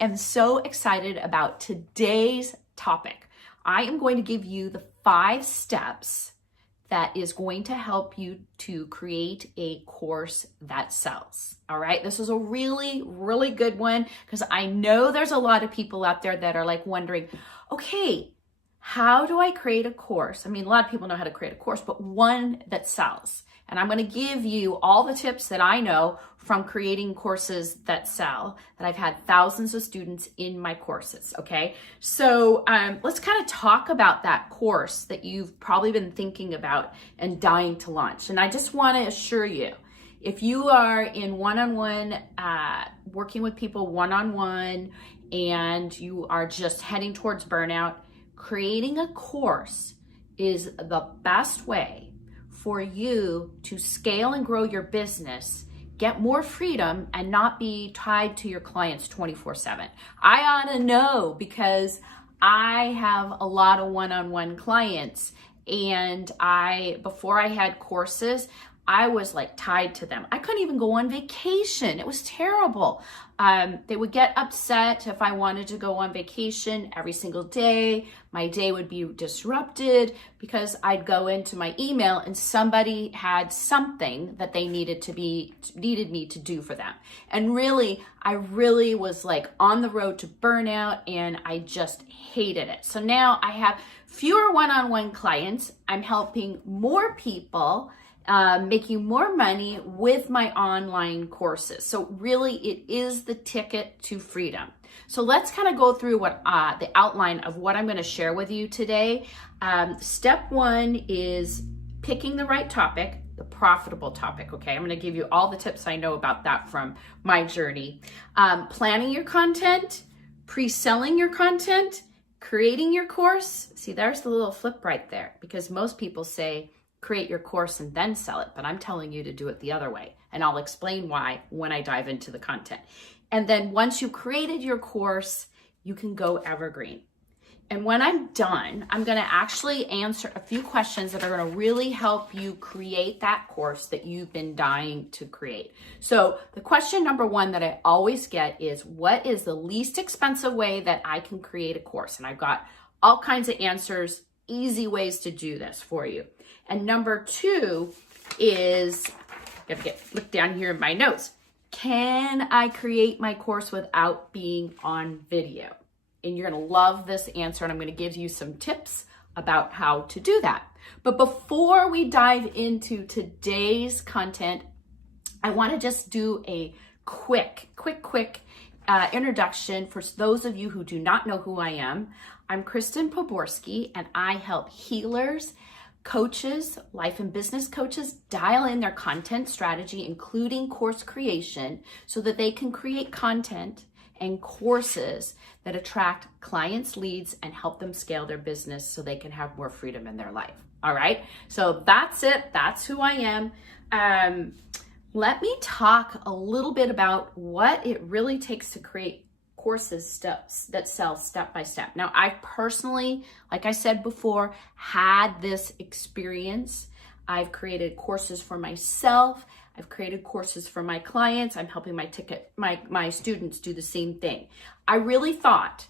am so excited about today's topic. I am going to give you the 5 steps that is going to help you to create a course that sells. All right, this is a really, really good one because I know there's a lot of people out there that are like wondering, okay, how do I create a course? I mean, a lot of people know how to create a course, but one that sells. And I'm going to give you all the tips that I know from creating courses that sell, that I've had thousands of students in my courses, okay? So let's kind of talk about that course that you've probably been thinking about and dying to launch. And I just want to assure you, if you are in one-on-one, working with people one-on-one, and you are just heading towards burnout, creating a course is the best way for you to scale and grow your business, get more freedom, and not be tied to your clients 24/7. I ought to know because I have a lot of one-on-one clients, and before I had courses, I was like tied to them. I couldn't even go on vacation. It was terrible. They would get upset if I wanted to go on vacation every single day. My day would be disrupted because I'd go into my email and somebody had something that they needed me to do for them. And really, I really was like on the road to burnout, and I just hated it. So now I have fewer one-on-one clients. I'm helping more people, making more money with my online courses. So really, it is the ticket to freedom. So let's kind of go through what the outline of what I'm going to share with you today. Step 1 is picking the right topic, the profitable topic. Okay, I'm going to give you all the tips I know about that from my journey. Planning your content, pre-selling your content, creating your course. See, there's the little flip right there, because most people say, create your course and then sell it, but I'm telling you to do it the other way, and I'll explain why when I dive into the content. And then once you created your course, you can go evergreen. And when I'm done, I'm going to actually answer a few questions that are going to really help you create that course that you've been dying to create. So the question number 1 that I always get is, what is the least expensive way that I can create a course? And I've got all kinds of answers, easy ways to do this for you. And number 2 is, look down here in my notes. Can I create my course without being on video? And you're going to love this answer, and I'm going to give you some tips about how to do that. But before we dive into today's content, I want to just do a quick introduction for those of you who do not know who I am. I'm Kristen Poborsky, and I help healers, coaches, life and business coaches dial in their content strategy, including course creation, so that they can create content and courses that attract clients, leads, and help them scale their business so they can have more freedom in their life. All right, so that's it. That's who I am. Let me talk a little bit about what it really takes to create courses that sell step by step. Now, I've personally, like I said before, had this experience. I've created courses for myself. I've created courses for my clients. I'm helping my students do the same thing. I really thought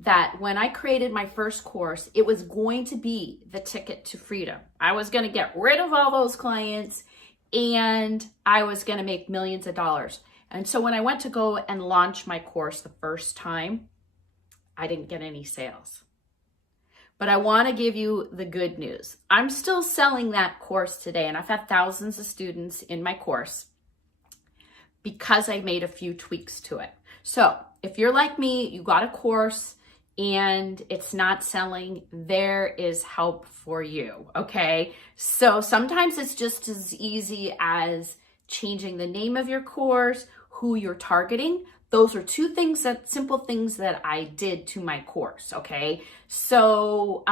that when I created my first course, it was going to be the ticket to freedom. I was going to get rid of all those clients, and I was going to make millions of dollars. And so when I went to go and launch my course the first time, I didn't get any sales. But I want to give you the good news. I'm still selling that course today, and I've had thousands of students in my course because I made a few tweaks to it. So if you're like me, you got a course and it's not selling, there is help for you, okay? So sometimes it's just as easy as changing the name of your course, who you're targeting. Those are 2 simple things that I did to my course, okay? So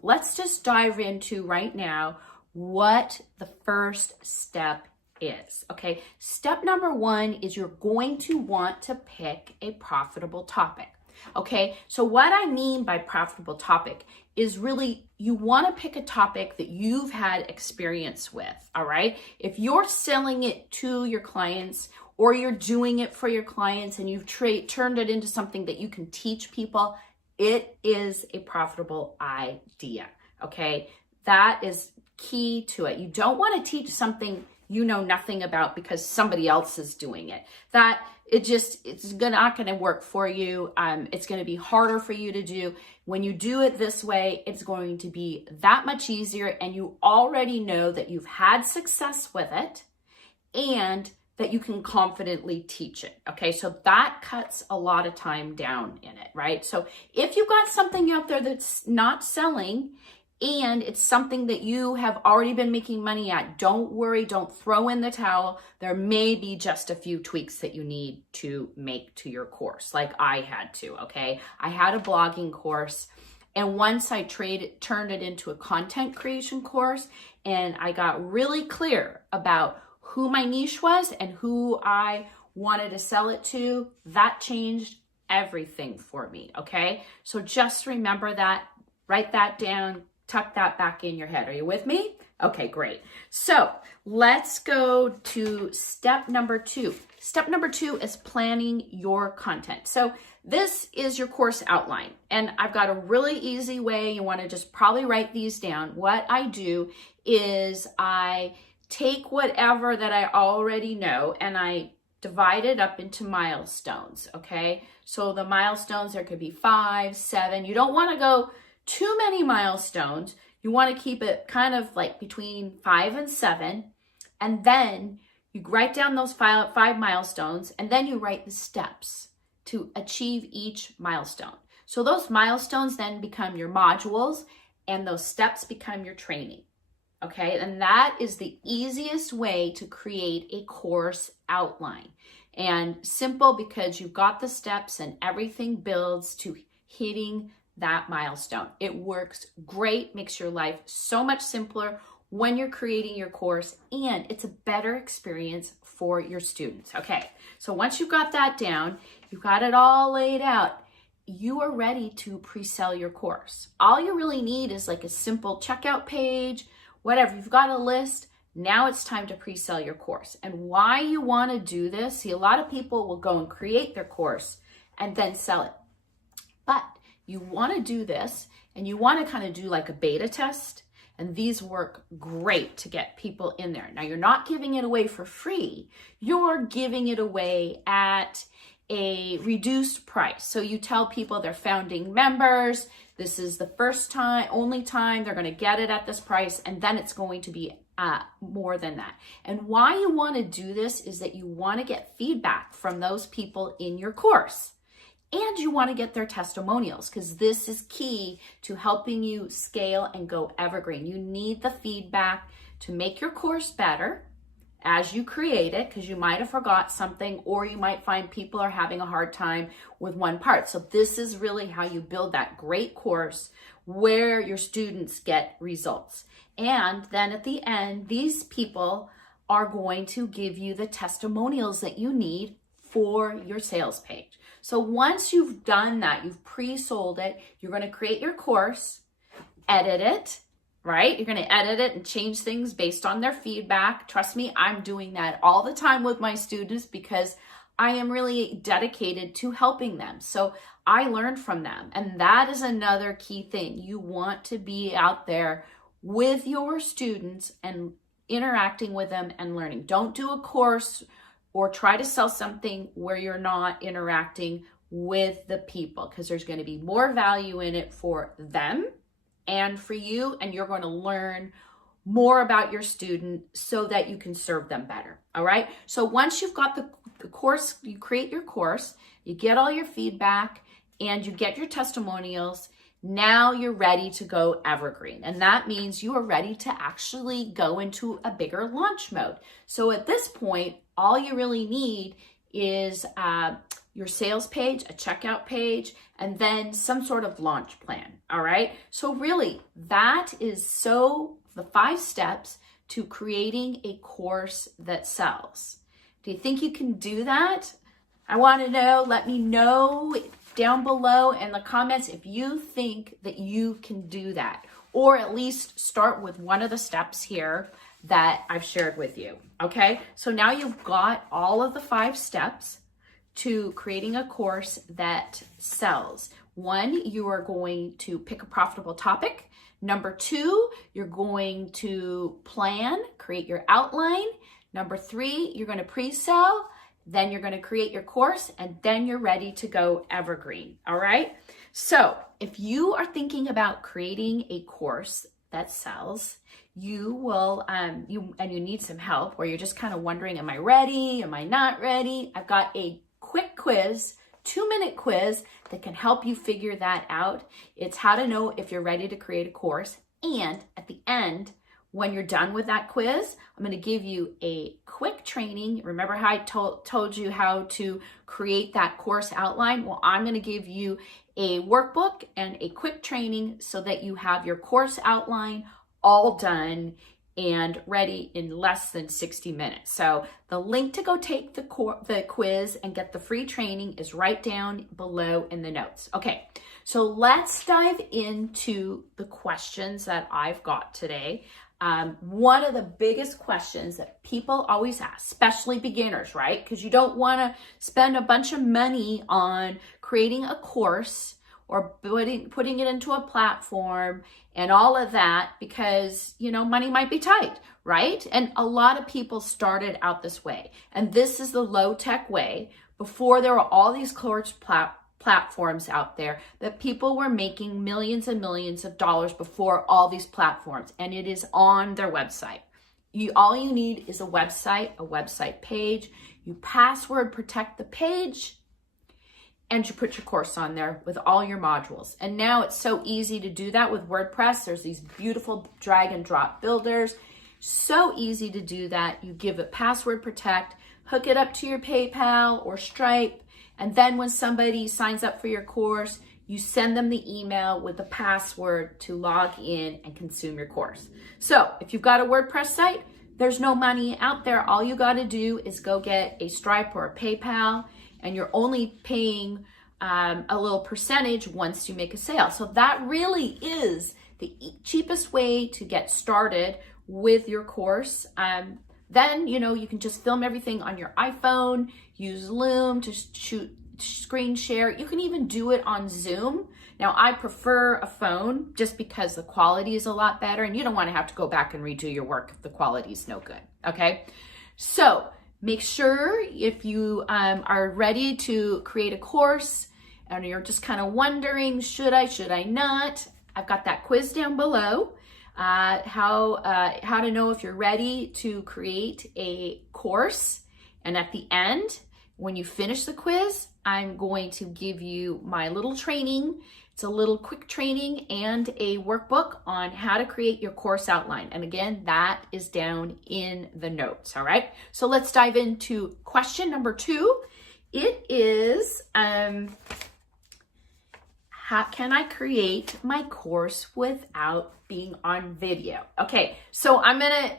let's just dive into right now what the first step is, okay? Step number 1 is you're going to want to pick a profitable topic, okay? So what I mean by profitable topic is really you want to pick a topic that you've had experience with, all right? If you're selling it to your clients or you're doing it for your clients and you've turned it into something that you can teach people, it is a profitable idea, okay? That is key to it. You don't want to teach something you know nothing about because somebody else is doing it. It's not going to work for you. It's going to be harder for you to do. When you do it this way, it's going to be that much easier, and you already know that you've had success with it and that you can confidently teach it. Okay, so that cuts a lot of time down in it, right? So if you've got something out there that's not selling and it's something that you have already been making money at, don't worry, don't throw in the towel. There may be just a few tweaks that you need to make to your course, like I had to, okay? I had a blogging course, and once I turned it into a content creation course, and I got really clear about who my niche was and who I wanted to sell it to, that changed everything for me, okay? So just remember that, write that down, tuck that back in your head. Are you with me? Okay, great. So let's go to step number 2. Step number 2 is planning your content. So this is your course outline, and I've got a really easy way. You want to just probably write these down. What I do is I take whatever that I already know and I divide it up into milestones, okay? So the milestones, there could be 5, 7. You don't want to go too many milestones. You want to keep it kind of like between 5 and 7. And then you write down those 5 milestones, and then you write the steps to achieve each milestone. So those milestones then become your modules, and those steps become your training. Okay, and that is the easiest way to create a course outline. And simple because you've got the steps and everything builds to hitting that milestone. It works great, makes your life so much simpler when you're creating your course, and it's a better experience for your students. Okay, so once you've got that down, you've got it all laid out, you are ready to pre-sell your course. All you really need is like a simple checkout page, whatever. You've got a list. Now it's time to pre-sell your course. And why you want to do this, see, a lot of people will go and create their course and then sell it. But you want to do this, and you want to kind of do like a beta test, and these work great to get people in there. Now, you're not giving it away for free. You're giving it away at a reduced price. So you tell people they're founding members, this is the first time, only time they're going to get it at this price, and then it's going to be more than that. And why you want to do this is that you want to get feedback from those people in your course. And you want to get their testimonials, because this is key to helping you scale and go evergreen. You need the feedback to make your course better as you create it, because you might have forgot something, or you might find people are having a hard time with one part. So this is really how you build that great course where your students get results. And then at the end, these people are going to give you the testimonials that you need for your sales page. So once you've done that, you've pre-sold it, you're going to create your course, edit it, right? You're going to edit it and change things based on their feedback. Trust me, I'm doing that all the time with my students because I am really dedicated to helping them. So I learn from them. And that is another key thing. You want to be out there with your students and interacting with them and learning. Don't do a course or try to sell something where you're not interacting with the people, because there's going to be more value in it for them and for you, and you're going to learn more about your student so that you can serve them better. All right. So once you've got the course, you create your course, you get all your feedback, and you get your testimonials. Now you're ready to go evergreen. And that means you are ready to actually go into a bigger launch mode. So at this point, all you really need is your sales page, a checkout page, and then some sort of launch plan. All right. So really, that is the 5 steps to creating a course that sells. Do you think you can do that? I want to know. Let me know down below in the comments if you think that you can do that, or at least start with one of the steps here that I've shared with you. Okay, so now you've got all of the 5 steps to creating a course that sells. 1, you are going to pick a profitable topic. Number 2, you're going to plan, create your outline. Number 3, you're going to pre-sell. Then you're going to create your course, and then you're ready to go evergreen. All right. So if you are thinking about creating a course that sells, you will, you need some help, or you're just kind of wondering, am I ready? Am I not ready? I've got a quick quiz, 2-minute quiz that can help you figure that out. It's how to know if you're ready to create a course. And at the end, when you're done with that quiz, I'm going to give you a quick training. Remember how I told you how to create that course outline? Well, I'm going to give you a workbook and a quick training so that you have your course outline all done and ready in less than 60 minutes. So the link to go take the quiz and get the free training is right down below in the notes. Okay, so let's dive into the questions that I've got today. One of the biggest questions that people always ask, especially beginners, right? Because you don't want to spend a bunch of money on creating a course or putting it into a platform and all of that because, you know, money might be tight, right? And a lot of people started out this way. And this is the low-tech way. Before there were all these course platforms out there that people were making millions and millions of dollars before all these platforms, and it is on their website. All you need is a website page. You password protect the page, and you put your course on there with all your modules. And now it's so easy to do that with WordPress. There's these beautiful drag and drop builders. So easy to do that. You give it password protect, hook it up to your PayPal or Stripe, and then when somebody signs up for your course, you send them the email with the password to log in and consume your course. So if you've got a WordPress site, there's no money out there. All you got to do is go get a Stripe or a PayPal, and you're only paying a little percentage once you make a sale. So that really is the cheapest way to get started with your course. Then, you know, you can just film everything on your iPhone, use Loom to shoot screen share. You can even do it on Zoom. Now, I prefer a phone just because the quality is a lot better, and you don't want to have to go back and redo your work if the quality is no good, okay? So make sure if you are ready to create a course and you're just kind of wondering, should I not? I've got that quiz down below. How to know if you're ready to create a course. And at the end, when you finish the quiz, I'm going to give you my little training. It's a little quick training and a workbook on how to create your course outline. And again, that is down in the notes, all right? So let's dive into question number 2. It is, how can I create my course without being on video? Okay, so I'm gonna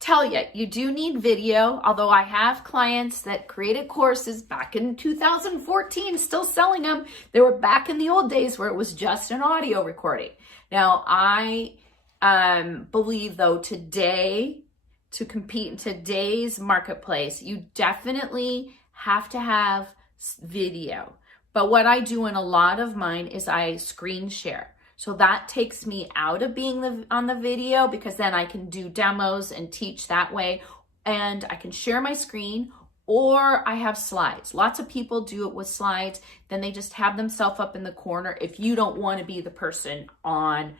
tell you, you do need video, although I have clients that created courses back in 2014, still selling them. They were back in the old days where it was just an audio recording. Now, I believe though today, to compete in today's marketplace, you definitely have to have video. But what I do in a lot of mine is I screen share. So that takes me out of being on the video, because then I can do demos and teach that way. And I can share my screen, or I have slides. Lots of people do it with slides. Then they just have themselves up in the corner if you don't want to be the person on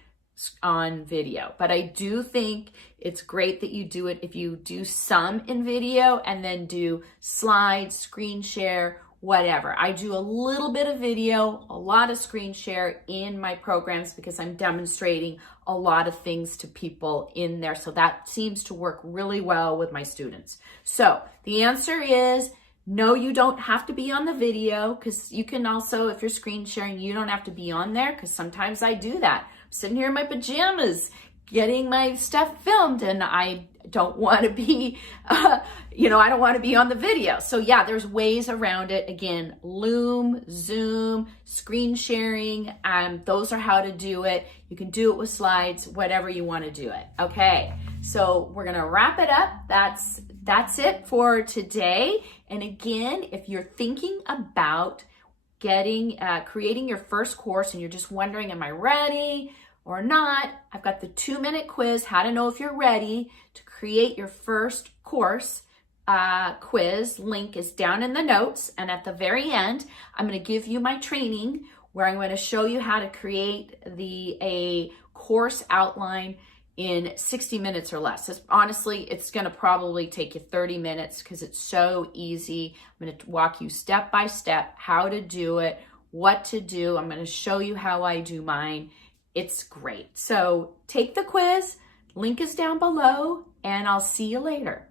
video. But I do think it's great that you do it if you do some in video and then do slides, screen share, whatever. I do a little bit of video, a lot of screen share in my programs because I'm demonstrating a lot of things to people in there. So that seems to work really well with my students. So the answer is no, you don't have to be on the video, because you can also, if you're screen sharing, you don't have to be on there, because sometimes I do that. I'm sitting here in my pajamas getting my stuff filmed, and I don't want to be, I don't want to be on the video. So yeah, there's ways around it. Again, Loom, Zoom, screen sharing, those are how to do it. You can do it with slides, whatever you want to do it. Okay, so we're going to wrap it up. That's that's it for today. And again, if you're thinking about creating your first course and you're just wondering, am I ready or not? I've got the 2-minute quiz, how to know if you're ready to create your first course quiz. Link is down in the notes. And at the very end, I'm going to give you my training where I'm going to show you how to create a course outline in 60 minutes or less. Honestly, it's going to probably take you 30 minutes because it's so easy. I'm going to walk you step by step how to do it, what to do. I'm going to show you how I do mine. It's great. So take the quiz. Link is down below, and I'll see you later.